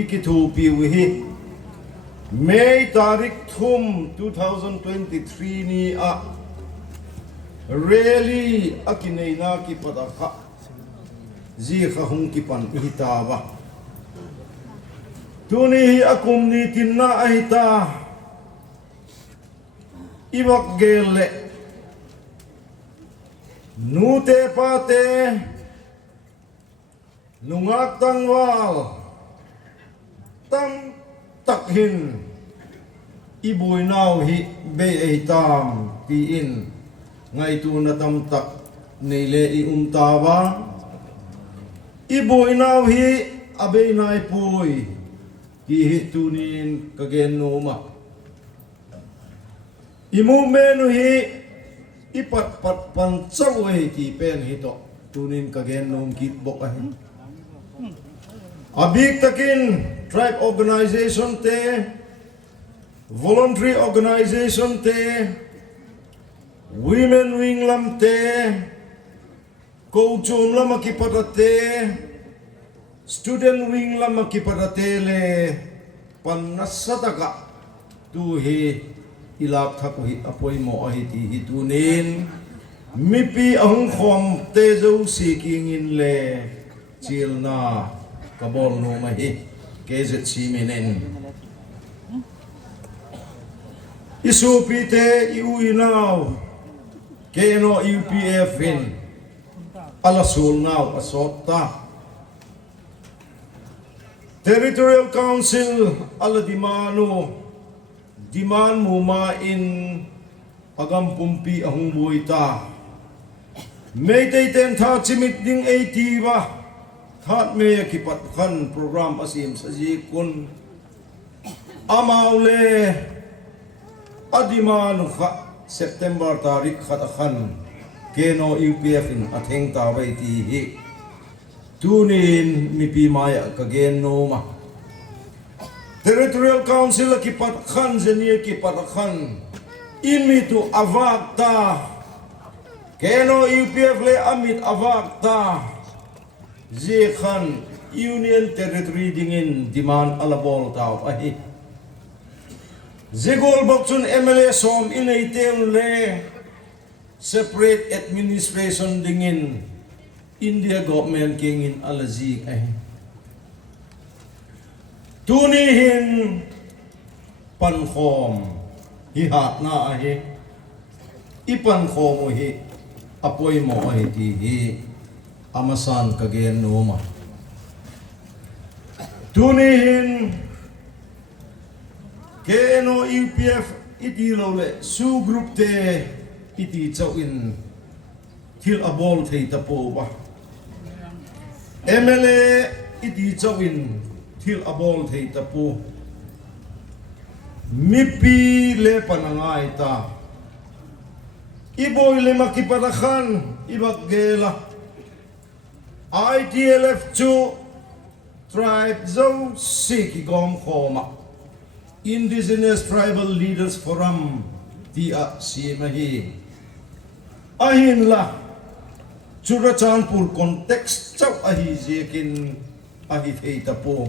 ikitu piwi May tarik thum 2023 ni a really akinay na kipadaka zi khahung kipan ihitawa tuni akum ni tinna ahita ibak gele nute pate nungak tangwal tam takhin ibuy naw hi be ay tam tiin ngay tu na tam tak nile i umtawa ibuy naw hi abay na ipuy hihi tunin kagenoma imumenu hi ipat pat pansaway ti pen hito tunin kagenom kitbok ahin abik takin tribe organization te, voluntary organization te, women wing lam te, coachum lam makiparate, student wing lam makiparate le, panasataka tuhi ilap thakuhi apoy mo ahiti hitunin, mipi ahong khom tezo sikingin le, chil na kabol no mahi. KZC menen isupite iuinaw keno UPF in alasul naw asota Territorial Council aladimano diman mumain pagampumpi ahong buita may tayten ta chimit ding 80 ba Hat me kipat kan program asim sa jikun amaule adiman kha September tarik khatakhan keno UPF in atheng tawai ti hi tunin mipi maya kagenoma Territorial Council kipat khan zeni kipat khan imitu avakta keno UPF le amit avakta Zikhan Union Territory dingin demand alabol tao ahi Zigol baksun MLA som inaitel le separate administration dingin India government kingin alazi ahi tunihin pankhom hihat na ahi ipankhom hi apoy mo ahi tihi amasan kagen noma tunihin keno UPF iti lole su group te iti chawin til abol thei tapo ba MLA iti chawin til abol thei tapo mipi le panangay ta iboy le makiparakhan ibak gela ITLF2 Tribe Zone Siki Gom Khoma Indigenous Tribal Leaders Forum Tia Simahi Ahin la Churachanpur context Chaw ahi zekin ahi theita po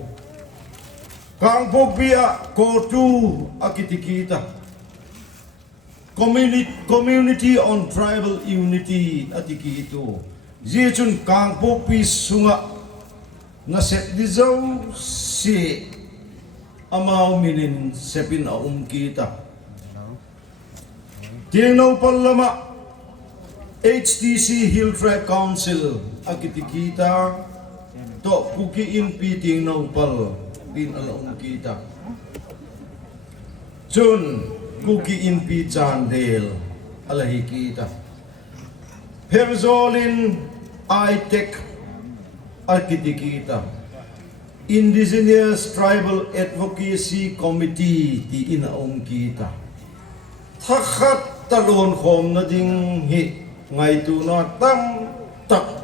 Kangpok biya Kotu akitikita Community on Tribal Unity atikito Zichun kangpo pisunga na set dizaw si amaw minin sepin kita. Tinaw palama HTC Hill Tribe Council akitikita to KUKI inpi tinaw pal pin kita. Chun KUKI inpi chandel alahi kita. Herzolin I-Tech Arkitikita Indigenous Tribal Advocacy Committee ti inaong kita Thakat talon khom na ding hi ngay tu na tam tak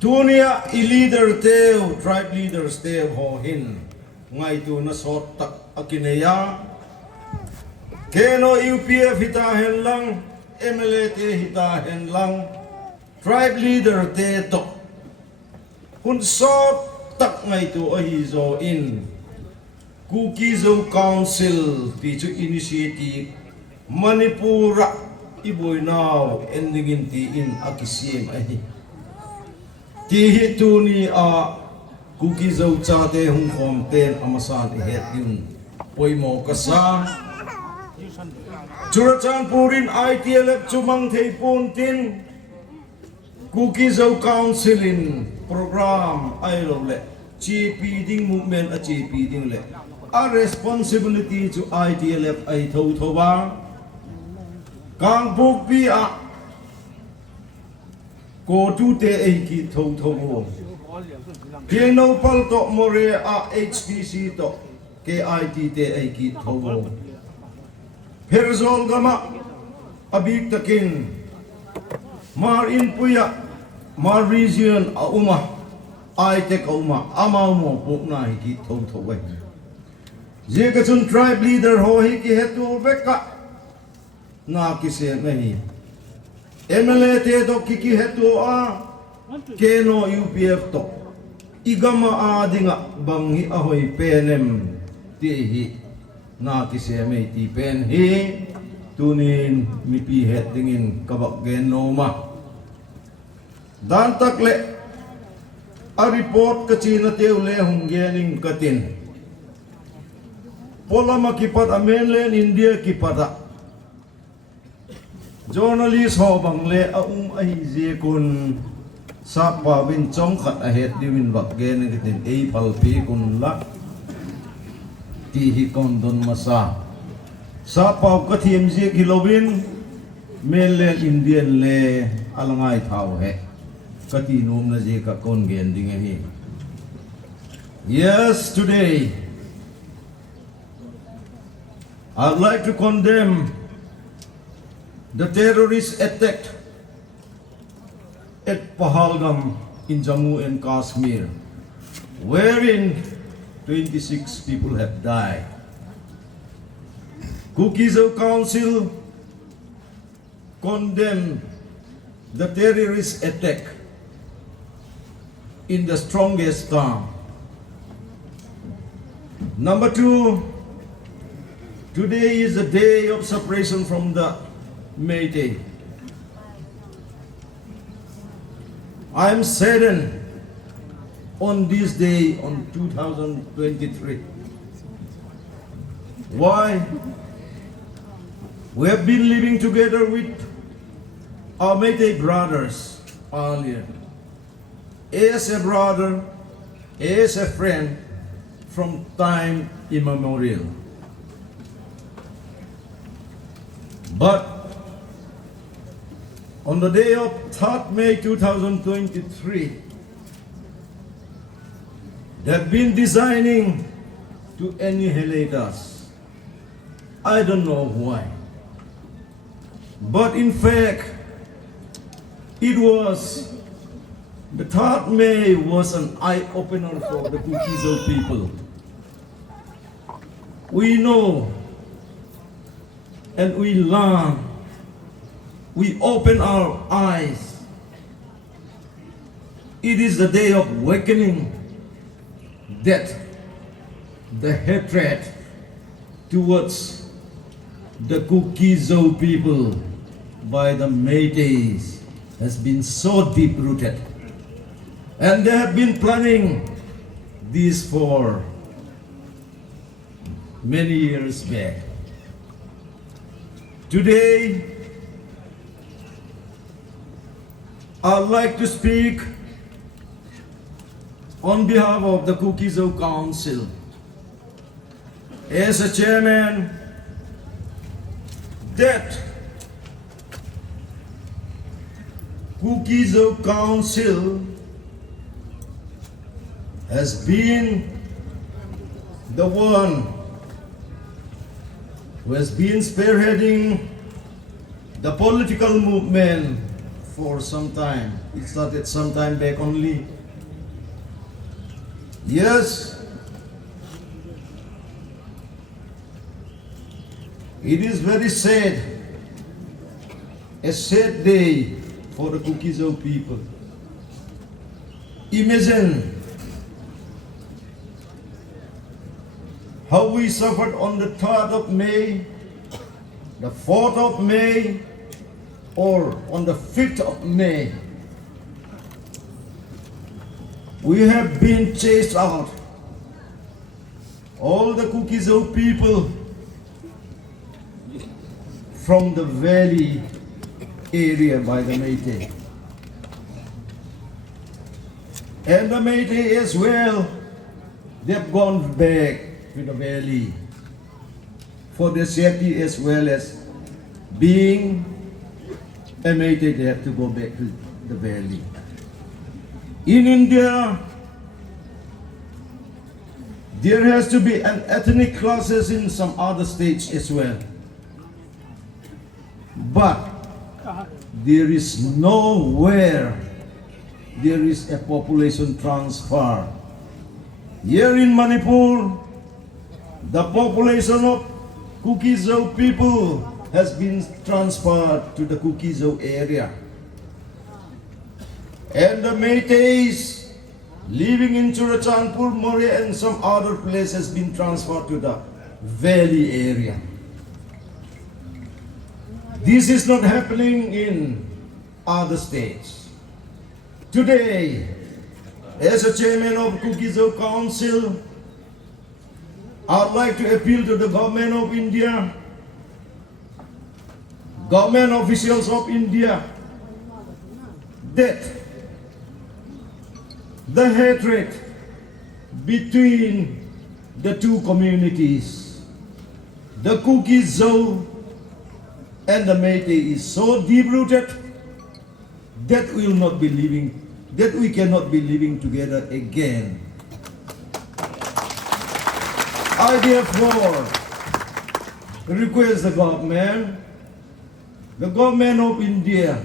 tunia i-leader teo tribe leaders teo hohin ngay tu na sot tak akinaya keno UPF hitahen lang MLA te hitahen lang tribe leader te to kun sot tak ngay tu ahi zo in KUKI zo council ti chu initiative Manipura iboy now ending in ti in akisim ahi ti hi tu ni a KUKI zo chate hung khom ten amasan het yun poi mo kasa Churachan purin ITLF chumang thei pun tin KUKI zo council in program ay le GP ding movement a GP ding le a responsibility to ITLF ay tho tho ba kang buk pi a ko tu te ay ki tho tho mo piang no pal to more a HPC to KIT te ay ki tho mo Herzol gama abik takin Mar in puya, mar region a I take amaw mo po na hiki thong thaway. Jekachun tribe leader ho hiki hetu beka na kise nahi. MLA te to kiki hetu a keno UPF to. Igama adinga banghi ahoy PNM tihi na kise may ti pen hi tunin mipi het dingin kabak genoma. Dan takle a report kachina teule hunggening katin pola makipat a mainland India kipata journalist ho bangle a ahije kun sa pawin chong khat a het diwin bak gening katin a palpi kun la ti hi kon don masa sa paw kathim je kilowin mainland Indian le alangai thau he kati nom na je ka kon gen ding hi. Yes, today I'd like to condemn the terrorist attack at Pahalgam in Jammu and Kashmir, wherein 26 people have died. KUKI Council condemned the terrorist attack in the strongest term. Number two, today is the day of separation from the Meitei. I am saddened on this day on 2023. Why? We have been living together with our Meitei brothers earlier. As a brother, as a friend from time immemorial. But on the day of 3rd May 2023, they've been designing to annihilate us. I don't know why. But in fact, it was the 3rd May was an eye-opener for the KUKI people. We know and we learn, we open our eyes. It is the day of awakening that the hatred towards the KUKI people by the Meiteis has been so deep-rooted. And they have been planning this for many years back. Today, I'd like to speak on behalf of the KUKI Council. As a chairman, that KUKI Council has been the one who has been spearheading the political movement for some time. It started some time back only. Yes, it is very sad, a sad day for the KUKI people. Imagine how we suffered on the 3rd of May, the 4th of May, or on the 5th of May. We have been chased out. All the KUKI people from the valley area by the Meitei. And the Meitei as well, they've gone back to the valley for their safety as well as being a Meitei, they have to go back to the valley. In India, there has to be an ethnic classes in some other states as well. But there is nowhere there is a population transfer. Here in Manipur, the population of KUKI people has been transferred to the KUKI area. And the Meiteis living in Churachandpur, Moria and some other places has been transferred to the valley area. This is not happening in other states. Today, as a chairman of KUKI Council, I'd like to appeal to the government of India, government officials of India, that the hatred between the two communities, the KUKI and the Meitei, is so deep-rooted that we cannot be living together again. I therefore request the government of India,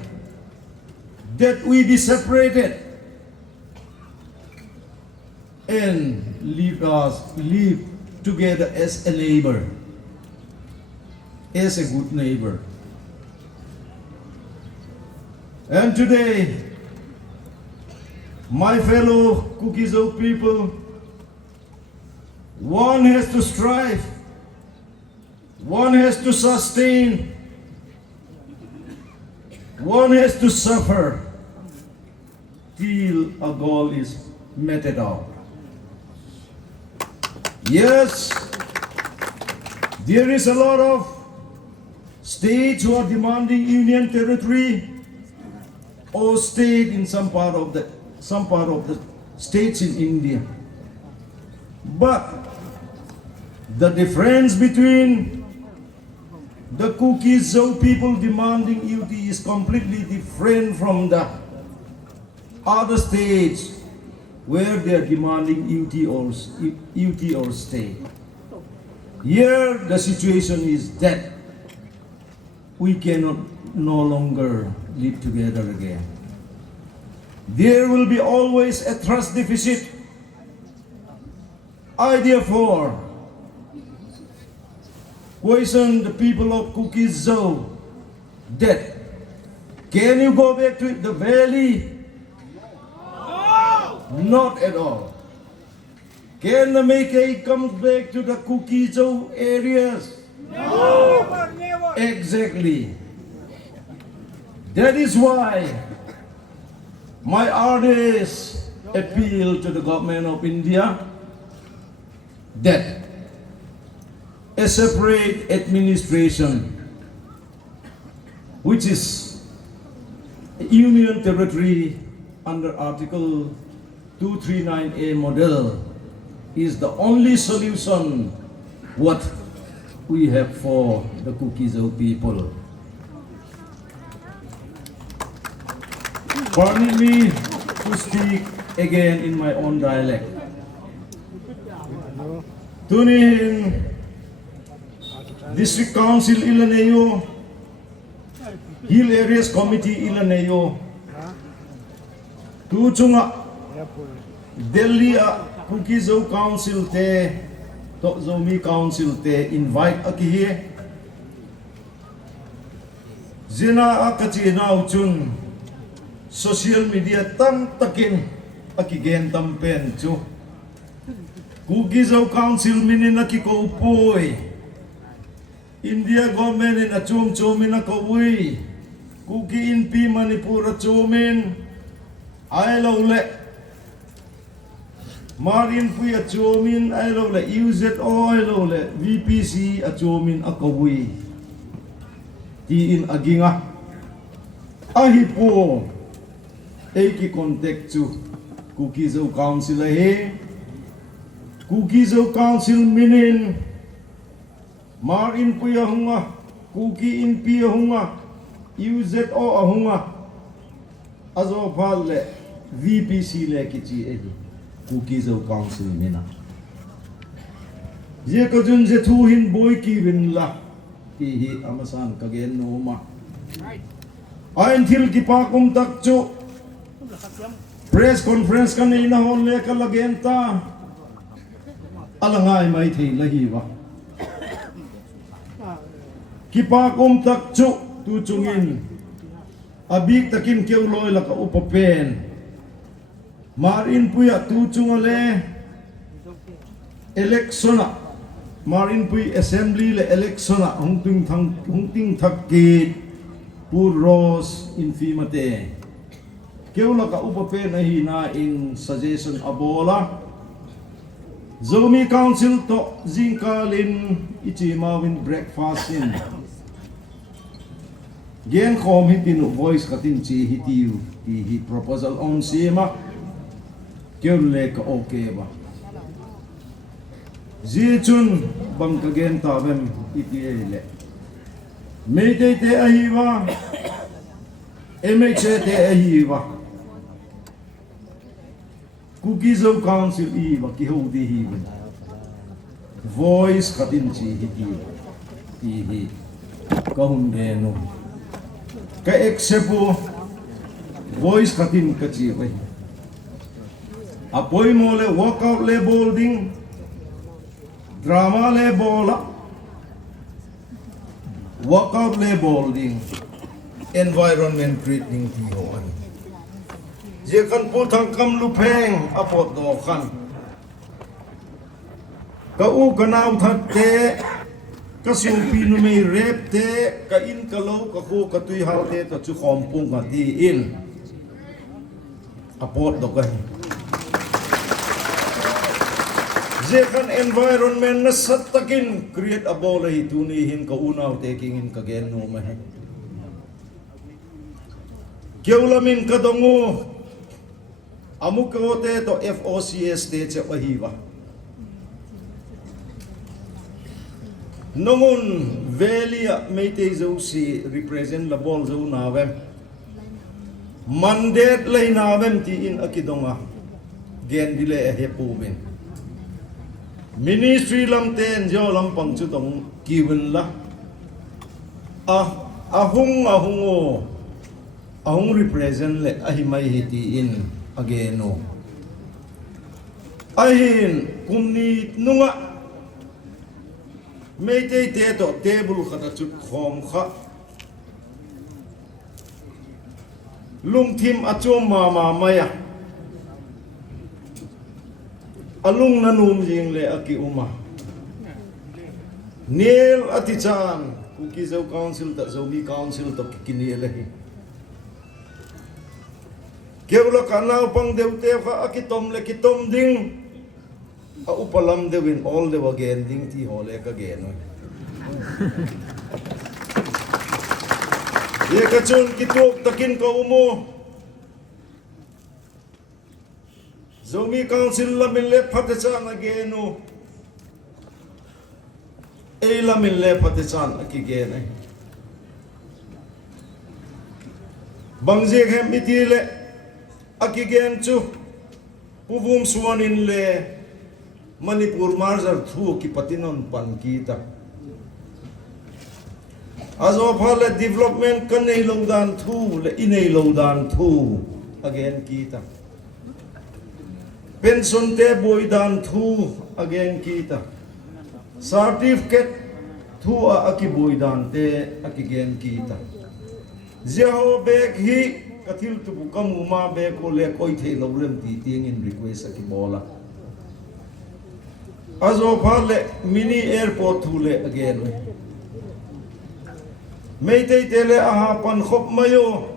that we be separated and live together as a neighbor, as a good neighbor. And today, my fellow KUKI people, one has to strive, one has to sustain, one has to suffer till a goal is meted out. Yes, there is a lot of states who are demanding union territory, or state in some part of the states in India. But the difference between the KUKI people demanding UT is completely different from the other states where they are demanding UT or state. Here the situation is that we cannot no longer live together again. There will be always a trust deficit. I therefore question the people of KUKI that can you go back to the valley? No. Not at all. Can the Meitei come back to the KUKI areas? No. Never. Exactly. That is why my earnest appeal to the government of India that a separate administration, which is a union territory under Article 239A model, is the only solution what we have for the KUKI people. Permit me to speak again in my own dialect. Tunin District Council Ilaneo, Hill Areas Committee Ilaneo, Tuchunga Delhi KUKI Council te, Zomi Council te invite akihe. Zina achenao chun social media tam takin akigen tampen chu KUKI Zo Council minina ki ko upoi India government in achum chumin akawi KUKI in P Manipura chumin ai lo le Marin Pui achumin ai lo le UZO ai lo le VPC achumin akawi ti in aginga ahi po eki contact chu KUKI Zo Council he KUKI Zo Council minin Marin Pui ahunga KUKI in P ahunga UZO ahunga azo phal le VPC le kichi eki KUKI Zo Council mina je ka jun je thu hin boy ki win la ti hi amasan ka gen no ma ain thil ki pa kum tak chu press conference kan ina hon le ka lagen ta alangai mai thei la hi wa ki pa kum tak chu tu chungin abik takin keu loi la ka upapen Marin Puya tu chungale electiona Marin Pui assembly le electiona hungting thakki pur ros infimate keula ka upape na hi na in suggestion abola Zomi Council to zinkalin ichimawin breakfast in gen khom hitin voice katin chi hitiu hi proposal on sima keule ka okay ba ji chun bang ka gen ta bem itiele meite te ahiwa mh te ahiwa KUKI Zo Council i ba ki hodi hi voice katin chi hi ka hun de no ka excepo voice katin ka chi bai apoi mole workout le bolding drama le bola workout le bolding environment treating ti hoan je kan pu thang kam lu pheng apot do khan ka u kanau that te ka su pi nu me rep te ka in ka lo ka khu ka tui hal te to chu khom pung ka ti in apot do ka Jekan environment na satakin create a bola hitunihin ka unaw tekingin ka gen no mahe keulamin ka dongo amuk ka te to FOCS te che pahiwa nongun velia meite zo si represent la bol zo nawem mandate lay nawem ti in akidonga gen dile he puben Ministry lam ten jo lam pang chu tong kiwin la ahung represent le ahimai hiti in ageno ahin kumni nunga meite te to table khata chu khom kha lung thim achom ma maya alung nanum jing le aki uma nil atichan KUKI Zo Council ta Zomi Council to kinile hi keula kanau pang deute kha akitom le kitom ding a upalam dewin all the again ding ti hole ka gen ye ka chun kitok takin ka umo Zomi Council la min le phatechan agenu e la min le phatechan akigen ai bangje hem itile akigen chu puvum suanin le Manipur marzar thu ki patinon pan kita azo phale development kan nei lodan thu le inei lodan thu again kita pension te boidan thu again kita certificate thu aki boidan te akigen kita jeho bek hi kathil tu kamuma be ko le koi the lolem ti ting in request aki bola azo phale mini airport thule again meitei tele aha pan khop mayo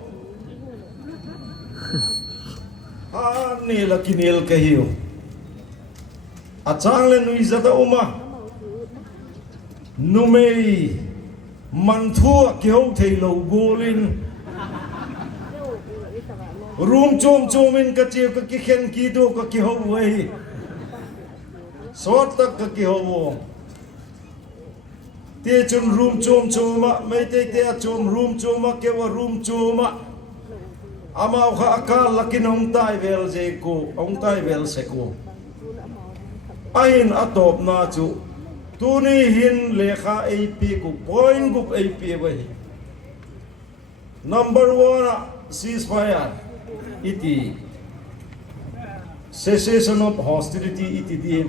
ni la kinel kahiyo achang le nui zata uma numei manthua ki ho thei lo golin room chom in ka che ka ki khen ki do ka ki ho wei sot tak ka ki ho te chun room chom mai te chom room choma ke wa room choma ama kha akal lakin ong tai vel je ko ong tai vel se ko ain atop na chu tuni hin lekha ap ku point group ap bai number 1 ceasefire iti cessation of hostility iti dim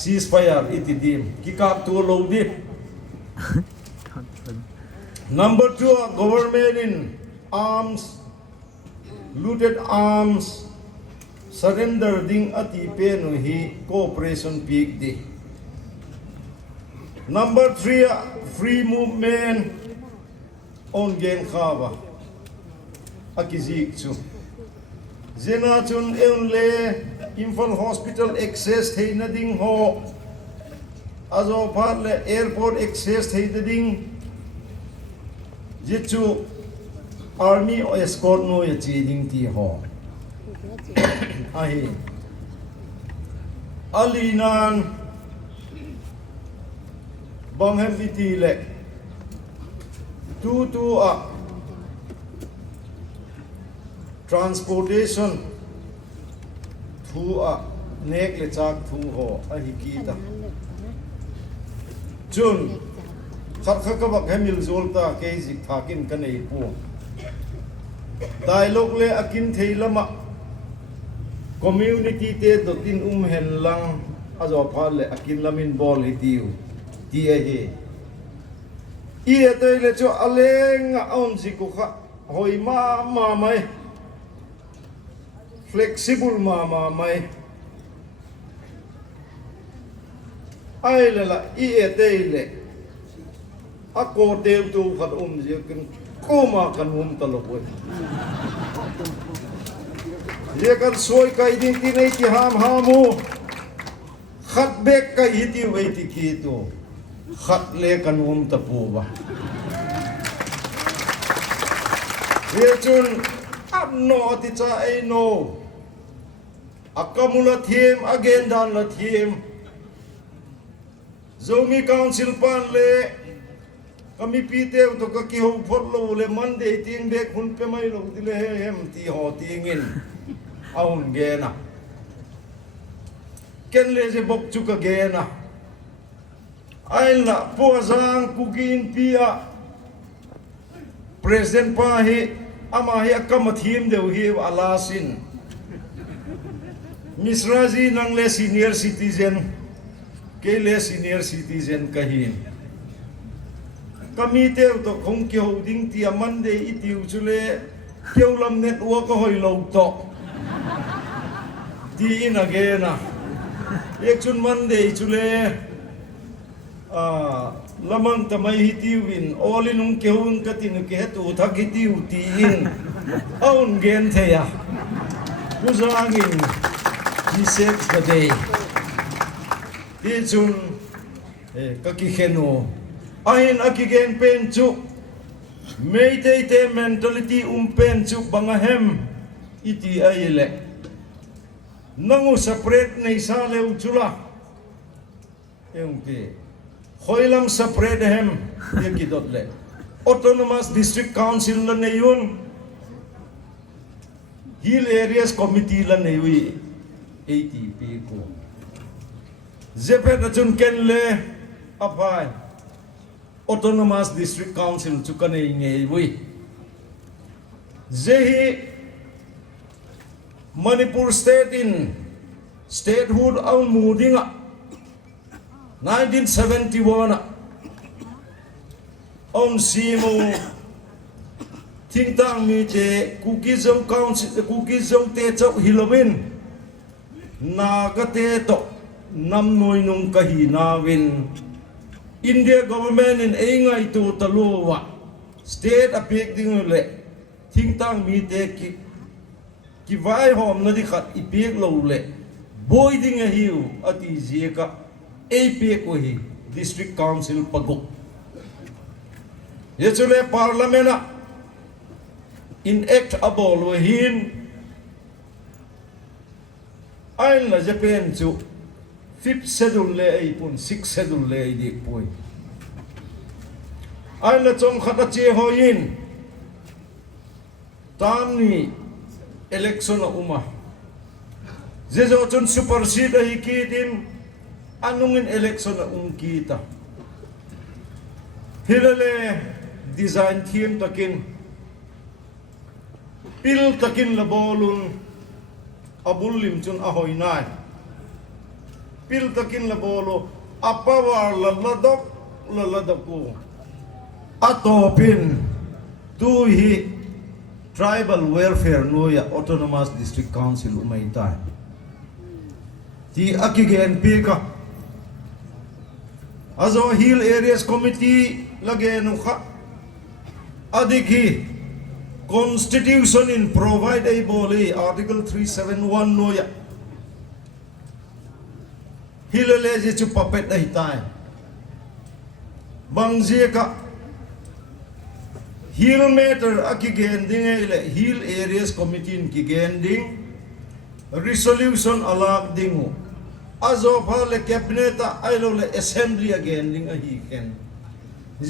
ceasefire iti dim kikap tu lo di number 2 government in arms looted arms surrender ding ati penu hi cooperation peak di number 3 free movement on gen khaba akizik chu zena chun eunle infant hospital access theina ding ho azo phatle airport access theina ding jichu army escort no ya chi ding ti ho ai alinan bang hem biti le tu a transportation thu a nek le chak thu ho a hi ki ta chun khat kha ka bak hemil zolta ke zik thakin ka nei pu dialogue le akin theilama community te dotin hen lang azo phal le akin lamin bol hi tiu ti a he I te le cho aleng on ziku kha hoi ma mai flexible ma mai ai la I te le ako te tu khat zikin ko ma kan talopoi ye kan soi kai din ti nei ti hamu khat bek kai hi ti wei ti ki tu khat le kan tapu ba ye chun ab no ti cha ai no akamula thiem agenda la thiem zomi council pan le kami pite to ka ki ho phot lo le monday ting bek hun pe mai lo ti le hem ti ho tingin aun ge na ken le je bok chu ka ge na ai la po zang KUKI pia president pa hi ama hi akamathim deu hi alasin misraji nang le senior citizen ke le senior citizen kahin kami te to khong ki holding ti monday itiu chule keulam network hoi lo to ti in again ekchun monday chule lamang tamay hitiwin olinung kehung katinu kehetu thak hitiu ti in aun gen theya kuzangin he saves the day ti chun kaki kheno ahin akigen pen chu meitei te mentality pen chu bangahem iti aile nangu separate nei sa leu chula eungte khoilam separate hem ekidot le autonomous district council la neyun hill areas committee la newi ATP ko zepet achun ken le apai autonomous district council chukane ngei wi zehi Manipur state in statehood aun mudinga 1971 on simu thingtang mi te KUKI zo council KUKI zo te chau hilowin na ka te to nam noi nung kahina win India government in engai tu taluwa state apek ding le thing tang mi te ki vai hom na di khat ipek lo le boy ding a hiu ati zeka apek ko hi district council pagok ye chule parliament in act abol hin ain la japan chu fifth schedule le ai pun sixth schedule le ai dik poi ain la chong khata che hoin tam ni election uma jejo chun supersede hi kitin anungin election kita hilale design team takin pil takin la bolun abulim chun ahoi nai pil takin la bolo apawar la ladok ko atopin tu hi tribal welfare noya autonomous district council umai tai ti akigen pika azo hill areas committee lage nu kha adiki constitution in provide a boli article 371 noya hilale je chu papet dai tai bangje ka hill matter akigen ding ele hill areas committee ki gending resolution alak dingu azo phale cabinet ailo le assembly again ding a hi ken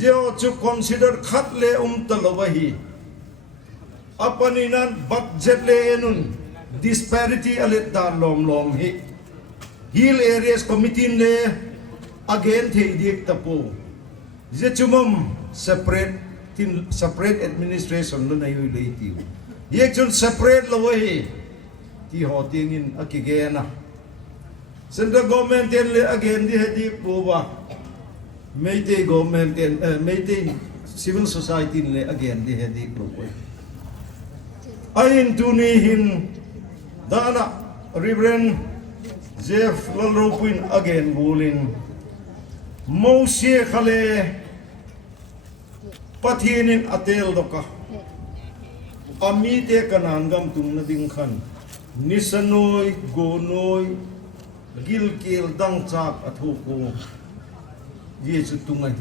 zeo chu consider khat le talowahi apaninan budget le enun disparity alet dar lom hi hill areas committee le again the dik tapo je chumum separate administration lo nayo le ti yek chun separate lo hi ti ho ting in akigena central government le again di hedi boba meite government meite civil society le again di hedi lo ain tunihin dana Reverend Jeff Lalropin again bulin Moshe khale pathinin atel doka amite kanangam tung na ding khan nisanoi gonoi gilkil dang chak athuko yesu tungai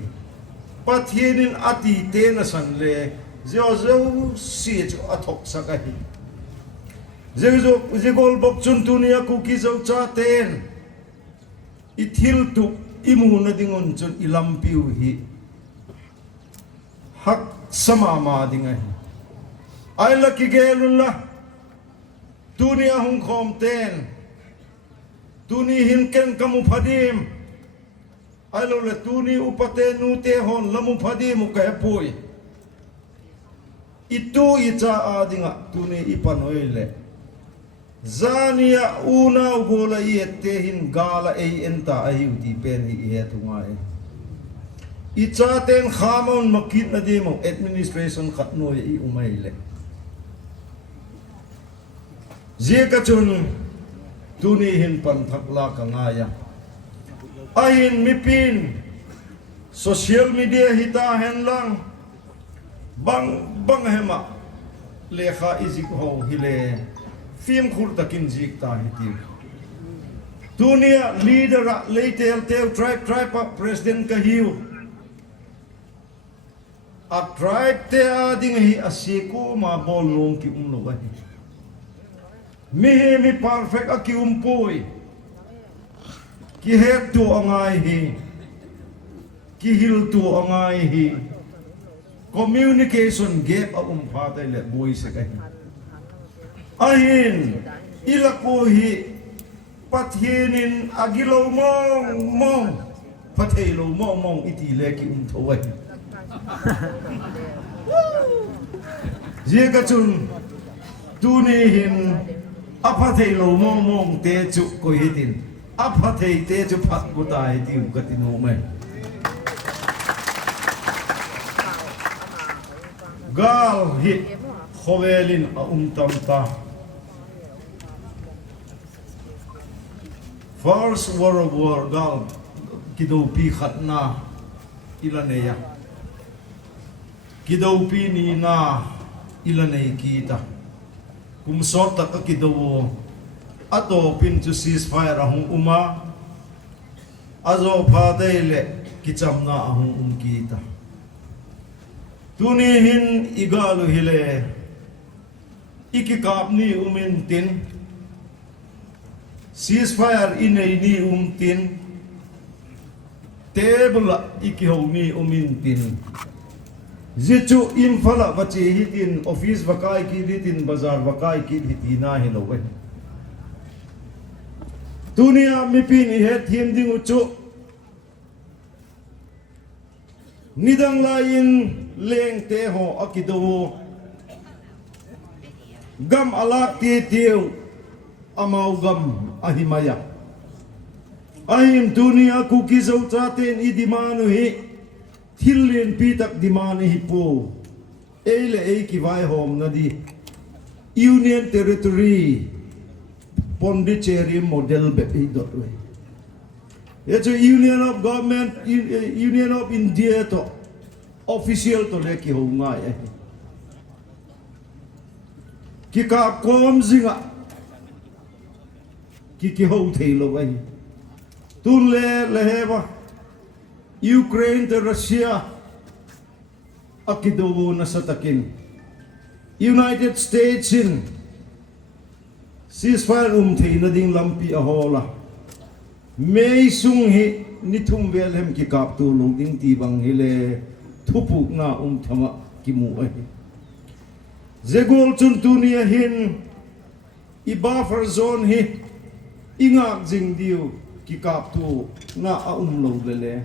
pathinin ati te na san le zo si chu athok sakahi Zegol bok chun tunia KUKI zo cha ten ithil tu imu na dingon chun ilampiu hi hak sama ma dingai ai la ki gelula tunia hung khom ten tuni hin ken kamu phadim ai lo le tuni upate nu te hon lamu phadim ka pui itu icha adinga tuni ipanoi le zania una ugola yette hin gala ei enta ahiu ti pen hi he thunga e icha ten khamon makit na demo administration khatno i umai le je ka chun tuni hin pan thakla ka ngaya ahin mipin social media hita henlang bang hema lekha izik ho hile film khur takin zik ta hiti dunia leader leitel tel tribe president ka hiu a tribe te ading hi asiku ma bol nong ki umlo ba mi perfect aki umpoi ki het tu angai hi ki hil tu angai hi communication gap a phatai le boi se kai ahin ilakuhi pathinin agilo mong pathelo mong iti leki thowai je ka chun tunihin apathelo mong te chu ko hitin apathei te chu phat ko tai ti katino mai gal hi khovelin a tamta First World War gal kidopi khatna ilaneya kidopi ni na ilanay kita kumsot ta kidowo ato pin to ceasefire ahung uma azo phadeile kichamna ahung kita tunihin igalu hile ikikapni umintin ceasefire inay ni umtin tebula ikihawmi umintin zichu infala bachi hitin office vakai ki hitin bazar vakai ki hitina hilowe dunia mipin ihet hinding uchu nidang lain leng te ho akido gam alak ti tiu amau gam ahimaya ahim dunia KUKI zo chaten idimanu hi thillen pitak dimani hi po eile ei ki vai hom na di union territory Pondicherry model be ei dot we it's a union of government union of India to official to le ki ho ngai ki ka kom zinga ki ho thei lo wai tun le leheba Ukraine to Russia akido na satakin United States in ceasefire thei na ding lampi ahola mei sung hi nithum velhem ki kap tu long ding ti bang hile thupuk na thama ki mu ai zegol chun tunia hin I buffer zone hi ingak jing diu ki kap tu na lo lele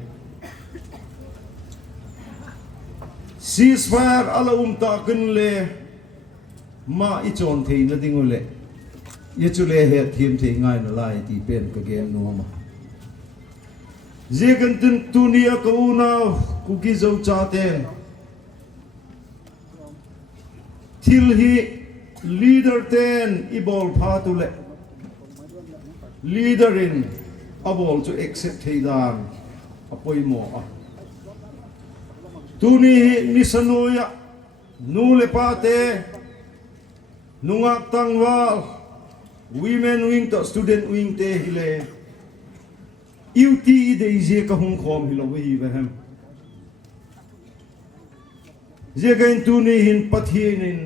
ceasefire ala ta kun le ma I chon thei na ding le ye chu le he thim thei ngai na lai ti pen ka game no ma je kan tun tunia ko na KUKI zo cha ten til hi leader ten ibol pha tu le leader in abol to accept heidan apoi mo a tuni nisanoya nule pate nungak tangwal women wing to student wing te hile UT de je ka hung khom hilo wi vehem je gain tuni hin pathin in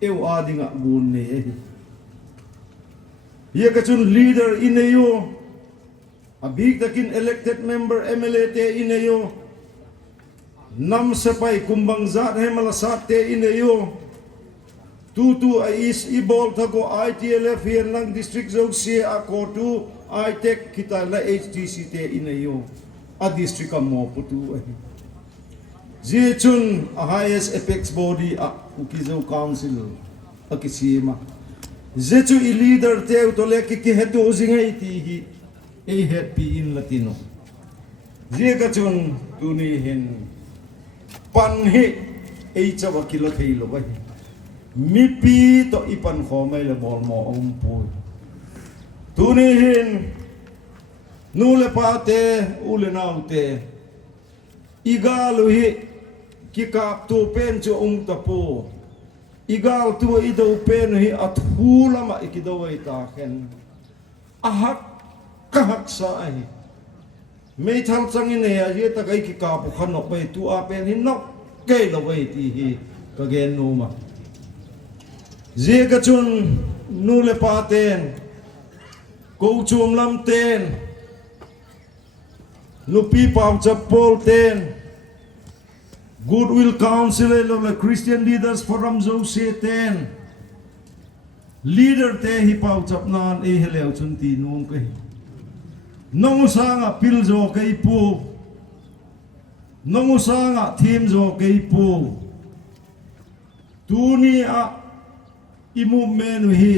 eu adinga bun ne ye ka chun leader inayo abig takin elected member MLA te inayo nam sepai kumbang zat he malasat te inayo tu is ibol thago ITLF here lang district zone se akotu ITech kita la HTC te inayo a district mo putu je chun a highest apex body a KUKI zo council a kisima je chu I leader te to le ki hetu zingai ti hi e happy in latino je ka chun tuni hin pan hi e chawa kilo theilo bai mipi to ipan khomai le bol mo po tuni hin nule pate ule naute igalu hi ki kap tu pen chu tapo igal tu ido pen hi athula ma ikido ta khen ahak kahak sa ai me thang chang in ya ye ta kai ki kap khan no pe tu a pen hi no ke lo wei ti hi ka gen no ma je ka chun nu le pa ten ko chum lam ten nu pi pau chapol ten Goodwill Council of the Christian Leaders Forum zo se ten leader te hi pau chap nan e heleu chun ti nung pe nong sanga pil zo kai pu nong sanga thim zo kai pu tuni a imu menu hi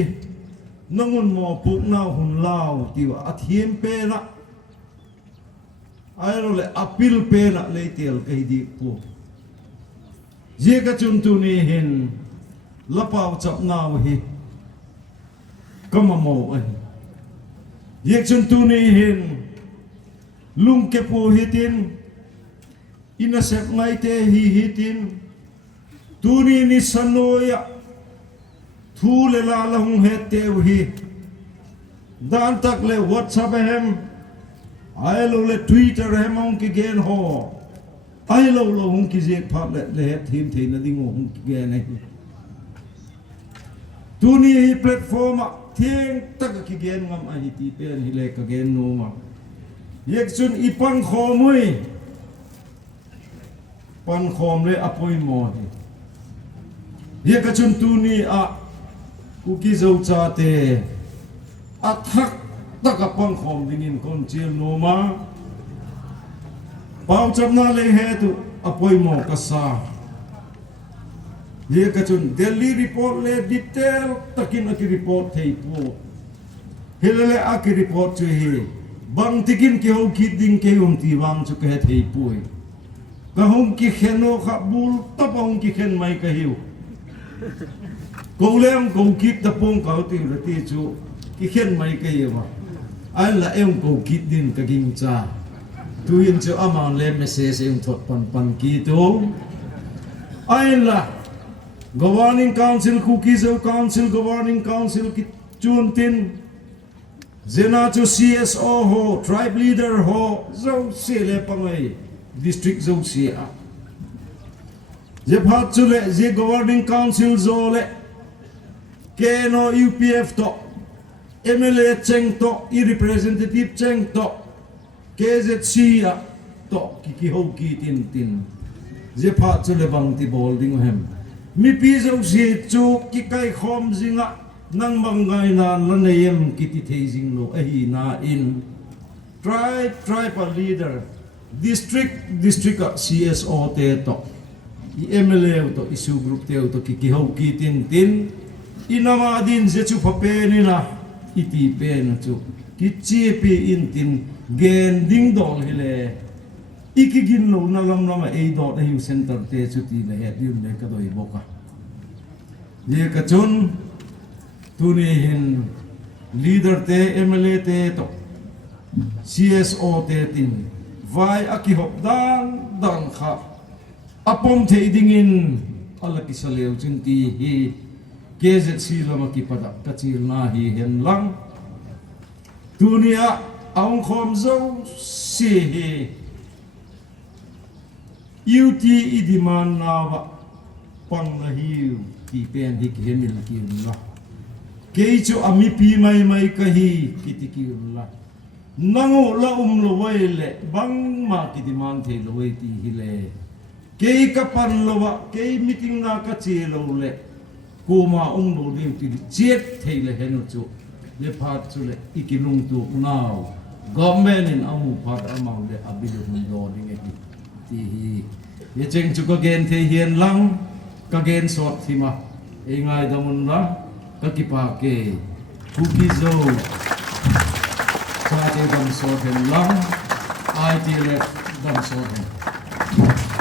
nongun mo pu na hun lao tiwa a thim pe na ai le apil pe na le tel kai di pu je ka chun tu ni hin lapau chap naw hi kama mo ai เยกจนตูนี่เห็นลุงเก็บปูฮิตินอินาเซฟไงเตฮีฮิตินตูนี่นิสโนยะทูเลลาลงเฮเตวฮีดานตักเลวัตซับเฮมไอโลเลทวิตเตอร์เฮมองกิเกนฮอไอโลโลหงกิเจกพับเลเฮทีมเทนดิ่งหงกิเกนเฮตูนี่แพลตฟอร์มเที่ยงตักกิเกนงามไอทีเป็นฮิเลกเกนโนมาเยกจุนอีปังขอมุยปันขอมเลยอภัยหมดเยกจุนตูนี่กุกิเจ้าจ่าเตทักตักปังขอมดิ่งคนเจียโนมาเป่าจับนาเลยเหตุอภัยหมดกัสซาเยกจุนเดลี่รีพอร์ตเลยดีเทลตักินอักรีพอร์ตเทปูเฮเลอักรีพอร์ตช่วยบางทีกินเกี่ยวคิดดิ้งเกี่ยวตีวางจุกเหตุให้ป่วยก็หงกิเขนโอขับบุลตับหงกิเขนไม่ก็หิวกูเลี้ยงกูคิดตะปงเขาตีระตีจูกิเขนไม่ก็หิวไอ้ละเอ็มกูคิดดิ้งก็กินจ้าtu yin chu amang le message im thot pan ki tu ai la governing council KUKI zo council governing council ki chun tin zena chu CSO ho tribe leader ho zo se le pangai district zo se a je phat chu le je governing council zo le keno UPF to MLA cheng to i representative cheng to KZC to kiki ho ki tin je phat chu le bang ti bol ding hem mipi zo si chu ki kai khom zinga nang mangai na lanayem kiti thezing lo ahi na in tribal leader district CSO te to MLA to issue group te to kiki ho ki tin inama din je chu phape ni na iti pe na chu ki chi pe in tin gen ding dong hele ikigin lo na lam na e dot ayu center te chu ti le he dim le ka doi boka ye ka chun tu ni hin leader te MLA te to CSO te tin vai aki hop dan kha apom the ding in ala ki saleu chun ti hi KZC lama ki pada kachil na hi hen lang dunia aung khom zo si hi UT idiman nawa pang na hiu ti pen hi kemil ki la kei chu ami pi mai kahi kiti ki la nango la lo wai le bang ma kidiman the lo wai ti hi le kei ka pan lo wa kei meeting na ka che lo le ko ma ong lo ni ti jet thei le hen chu le phat chu le ikinung tu now government in amu phat amau le abilu do ding ti hi ye cheng chu ka gen the hian lang ka gen sot thima e ngai damun la ka ki pa ke KUKI zo cha te dam so hen lang ai ti le dam so hen